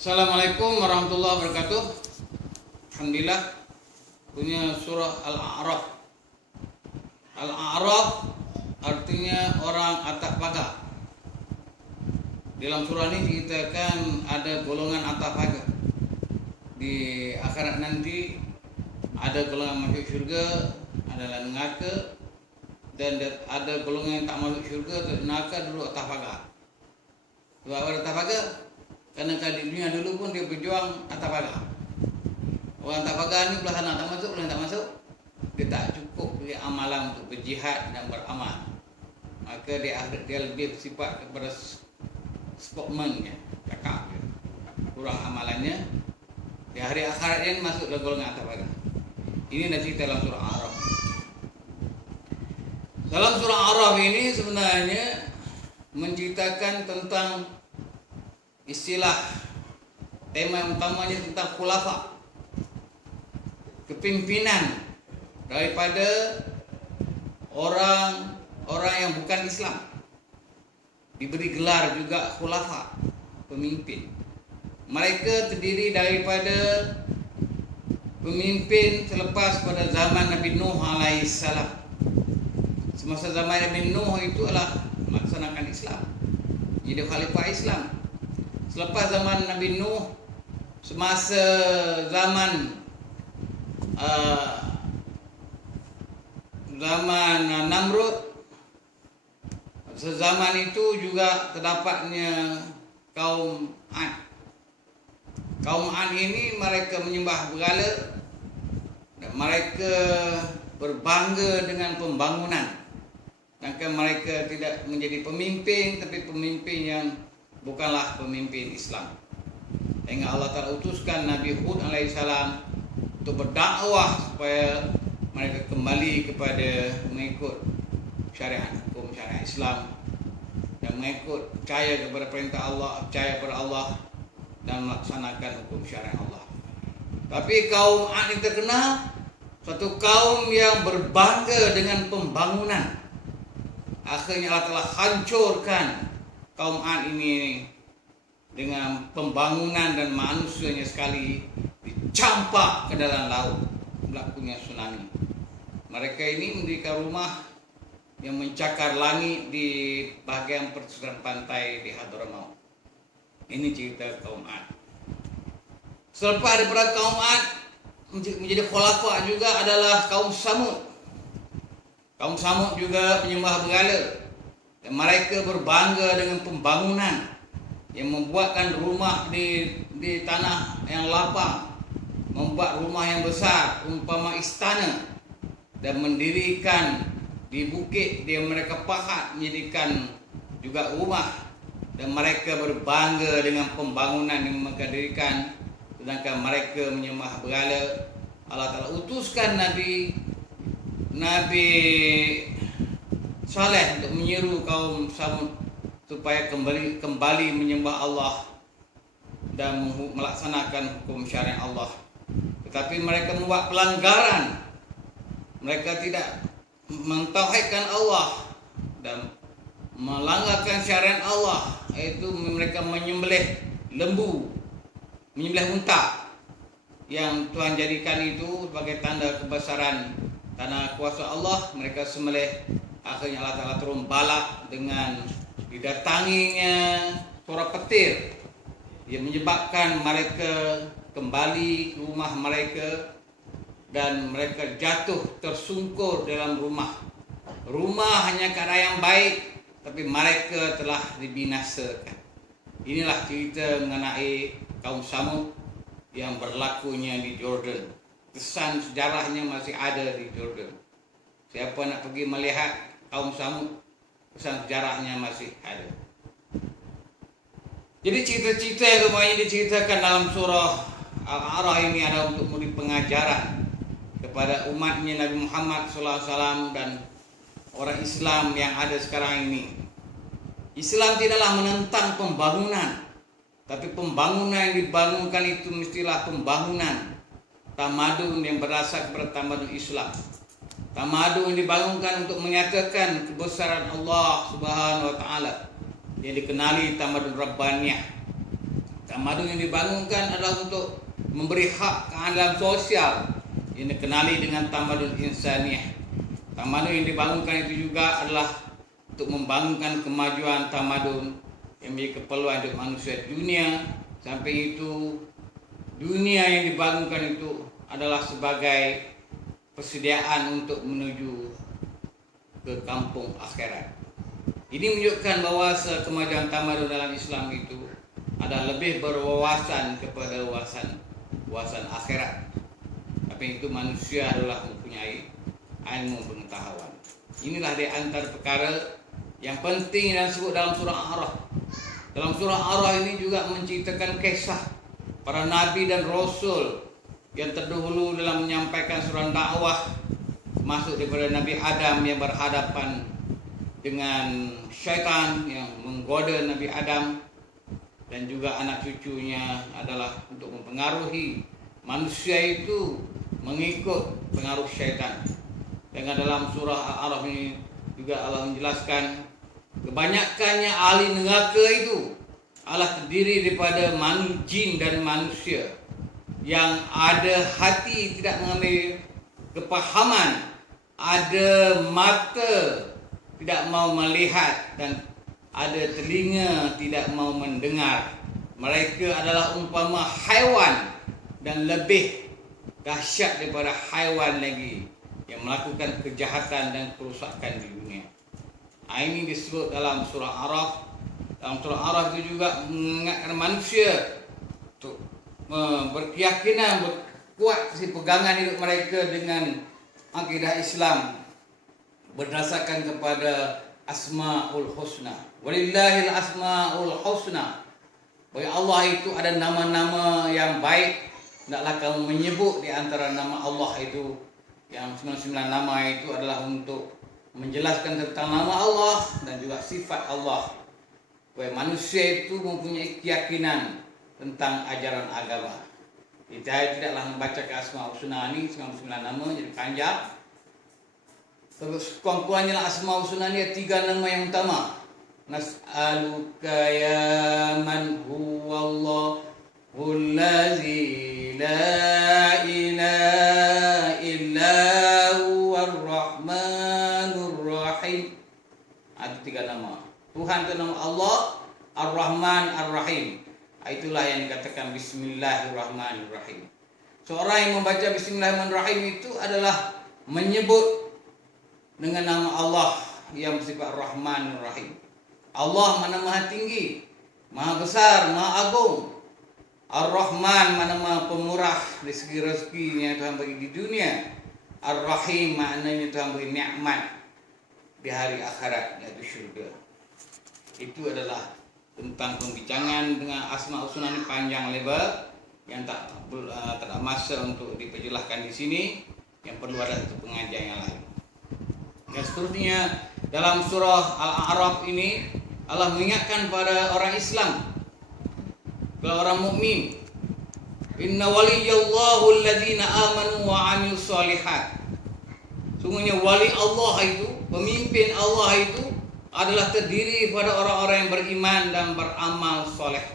Assalamualaikum warahmatullahi wabarakatuh. Alhamdulillah, punya surah Al-A'raf. Al-A'raf artinya orang atas pagar. Dalam surah ini diceritakan ada golongan atas pagar. Di akhirat nanti ada golongan masuk syurga, adalah neraka, dan ada golongan yang tak masuk syurga, neraka duduk atas pagar. Sebab ada atas pagar, karena di dunia dulu pun dia berjuang atas pagar. Orang atas pagar ni belah sana tak masuk, belah tak masuk, dia tak cukup dia amalan untuk berjihad dan beramal. Maka dia lebih bersifat kepada spokesman, cakap dia. Kurang amalannya. Di hari akhirat dia masuk dalam golongan atas pagar. Ini dah cerita dalam surah Al-A'raf. Dalam surah Al-A'raf ini sebenarnya menceritakan tentang istilah tema yang utamanya tentang khulafa, kepimpinan daripada orang yang bukan Islam. Diberi gelar juga khulafa, pemimpin. Mereka terdiri daripada pemimpin selepas pada zaman Nabi Nuh alaihissalam. Semasa zaman Nabi Nuh itu adalah melaksanakan Islam, jadi khalifah Islam. Selepas zaman Nabi Nuh, semasa zaman Namrud, sezaman itu juga terdapatnya kaum Ad. Kaum Ad ini mereka menyembah berhala dan mereka berbangga dengan pembangunan. Sedangkan mereka tidak menjadi pemimpin, tapi pemimpin yang bukanlah pemimpin Islam. Sehingga Allah Ta'ala utuskan Nabi Hud alaihissalam untuk berdakwah supaya mereka kembali kepada mengikut syariat hukum syariat Islam dan mengikut percaya kepada perintah Allah, percaya kepada Allah dan melaksanakan hukum syariat Allah. Tapi kaum Ad ini terkenal satu kaum yang berbangga dengan pembangunan. Akhirnya Allah telah hancurkan kaum Ad ini dengan pembangunan dan manusianya sekali dicampak ke dalam laut, berlakunya tsunami. Mereka ini mendirikan rumah yang mencakar langit di bahagian perseberangan pantai di Hadramaut. Ini cerita kaum Ad. Selepas daripada kaum Ad, menjadi khalifah juga adalah kaum Samud. Kaum Samud juga penyembah berhala. Dan mereka berbangga dengan pembangunan yang membuatkan rumah di tanah yang lapang, membuat rumah yang besar umpama istana, dan mendirikan di bukit yang mereka pahat menjadikan juga rumah. Dan mereka berbangga dengan pembangunan yang mereka dirikan, sedangkan mereka menyembah berhala. Allah Ta'ala utuskan Nabi Saleh untuk menyeru kaum Samud supaya kembali menyembah Allah dan melaksanakan hukum syariat Allah. Tetapi mereka membuat pelanggaran. Mereka tidak mentauhidkan Allah dan melanggarkan syariat Allah, yaitu mereka menyembelih lembu, menyembelih unta yang Tuhan jadikan itu sebagai tanda kebesaran karena kuasa Allah. Mereka sembelih. Akhirnya Allah Ta'ala turun balak dengan didatanginya suara petir yang menyebabkan mereka kembali ke rumah mereka dan mereka jatuh tersungkur dalam rumah. Rumah hanya keadaan yang baik, tapi mereka telah dibinasakan. Inilah cerita mengenai kaum Samud yang berlakunya di Jordan. Kesan sejarahnya masih ada di Jordan. Siapa nak pergi melihat kaum Samud, kesan sejarahnya masih ada. Jadi cerita-cerita yang kemarin diceritakan dalam surah Al-A'raf ini adalah untuk memberi pengajaran kepada umatnya Nabi Muhammad SAW dan orang Islam yang ada sekarang ini. Islam tidaklah menentang pembangunan, tapi pembangunan yang dibangunkan itu mestilah pembangunan tamadun yang berasal kepada tamadun Islam. Tamadun yang dibangunkan untuk menyatakan kebesaran Allah Subhanahu wa taala yang dikenali tamadun Rabbaniyah. Tamadun yang dibangunkan adalah untuk memberi hak keadilan sosial yang dikenali dengan tamadun insaniyah. Tamadun yang dibangunkan itu juga adalah untuk membangunkan kemajuan tamadun yang menjadi keperluan hidup manusia di dunia. Sampai itu, dunia yang dibangunkan itu adalah sebagai persediaan untuk menuju ke kampung akhirat. Ini menunjukkan bahawa kemajuan tamadun dalam Islam itu ada lebih berwawasan kepada wawasan akhirat. Tapi itu manusia adalah mempunyai ilmu pengetahuan. Inilah di antara perkara yang penting dan disebut dalam surah A'raf. Dalam surah A'raf ini juga menceritakan kisah para nabi dan rasul yang terdahulu dalam menyampaikan surah dakwah, masuk daripada Nabi Adam yang berhadapan dengan syaitan yang menggoda Nabi Adam, dan juga anak cucunya adalah untuk mempengaruhi manusia itu mengikut pengaruh syaitan. Dengan dalam surah Al-A'raf ini juga Allah menjelaskan kebanyakannya ahli neraka itu adalah terdiri daripada jin dan manusia yang ada hati tidak mengambil kepahaman, ada mata tidak mau melihat, dan ada telinga tidak mau mendengar. Mereka adalah umpama haiwan dan lebih dahsyat daripada haiwan lagi yang melakukan kejahatan dan kerusakan di dunia. Ini disebut dalam surah A'raf. Dalam surah A'raf itu juga mengingatkan manusia untuk berkeyakinan, berkuat pegangan hidup mereka dengan akidah Islam berdasarkan kepada Asmaul Husna. Walillahil Asmaul Husna. Bagi Allah itu ada nama-nama yang baik. Hendaklah kamu menyebut di antara nama Allah itu, yang 99 nama itu adalah untuk menjelaskan tentang nama Allah dan juga sifat Allah. Supaya manusia itu mempunyai keyakinan tentang ajaran agama. Kita tidaklah membaca ke Asmaul Husna ini 99 nama jadi panjang. Terus kurang-kurangnya Asmaul Husna ini 3 nama yang utama. Nas'aluka ya man huwallahu allazi la ilaha illa huwar rahmanur rahim. Ada 3 nama. Tuhan itu nama Allah, Ar-Rahman, Ar-Rahim. Itulah yang dikatakan Bismillahirrahmanirrahim. Seorang yang membaca Bismillahirrahmanirrahim itu adalah menyebut dengan nama Allah yang bersifat Rahman Rahim. Allah mana maha tinggi, maha besar, maha agung. Ar-Rahman mana maha pemurah dari segi rezekinya Tuhan bagi di dunia. Ar-Rahim maknanya Tuhan beri nikmat di hari akhirat, yaitu syurga. Itu adalah tentang pembicaraan dengan Asmaul Husna ini panjang lebar yang tak ada masa untuk diperjelaskan di sini, yang perlu ada satu pengajian yang lain. Dan seterusnya dalam surah Al-A'raf ini Allah mengingatkan pada orang Islam, kepada orang mukmin, inna waliyallahu alladzina amanu wa amilus shalihat. Sungguhnya wali Allah itu, pemimpin Allah itu adalah terdiri pada orang-orang yang beriman dan beramal soleh.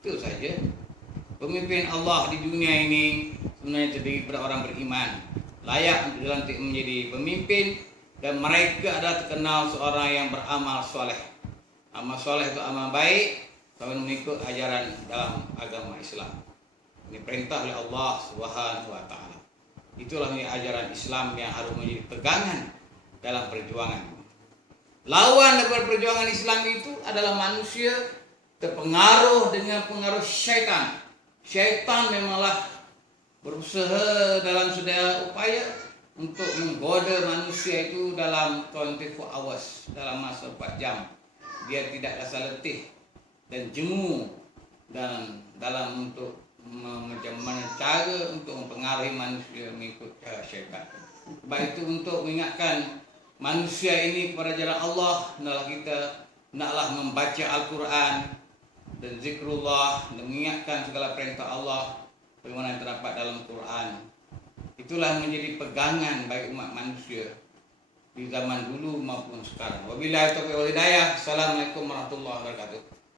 Itu saja. Pemimpin Allah di dunia ini sebenarnya terdiri pada orang beriman, layak untuk dilantik menjadi pemimpin, dan mereka adalah terkenal seorang yang beramal soleh. Amal soleh itu amal baik, sampai mengikut ajaran dalam agama Islam. Ini perintah oleh Allah Subhanahu wa taala. Itulah ajaran Islam yang harus menjadi pegangan dalam perjuangan. Lawan daripada perjuangan Islam itu adalah manusia terpengaruh dengan pengaruh syaitan. Syaitan memanglah berusaha dalam segala upaya untuk menggoda manusia itu dalam 24 hours, dalam masa 4 jam. Dia tidak rasa letih dan jemu dan dalam untuk macam mana cara untuk mempengaruhi manusia mengikut syaitan. Baik itu untuk mengingatkan manusia ini kepada jalan Allah, hendaklah kita membaca Al-Quran dan zikrullah dan mengingatkan segala perintah Allah bagaimana yang terdapat dalam Quran. Itulah menjadi pegangan bagi umat manusia di zaman dulu maupun sekarang. Wabillahi taufiq wal hidayah. Assalamualaikum warahmatullahi wabarakatuh.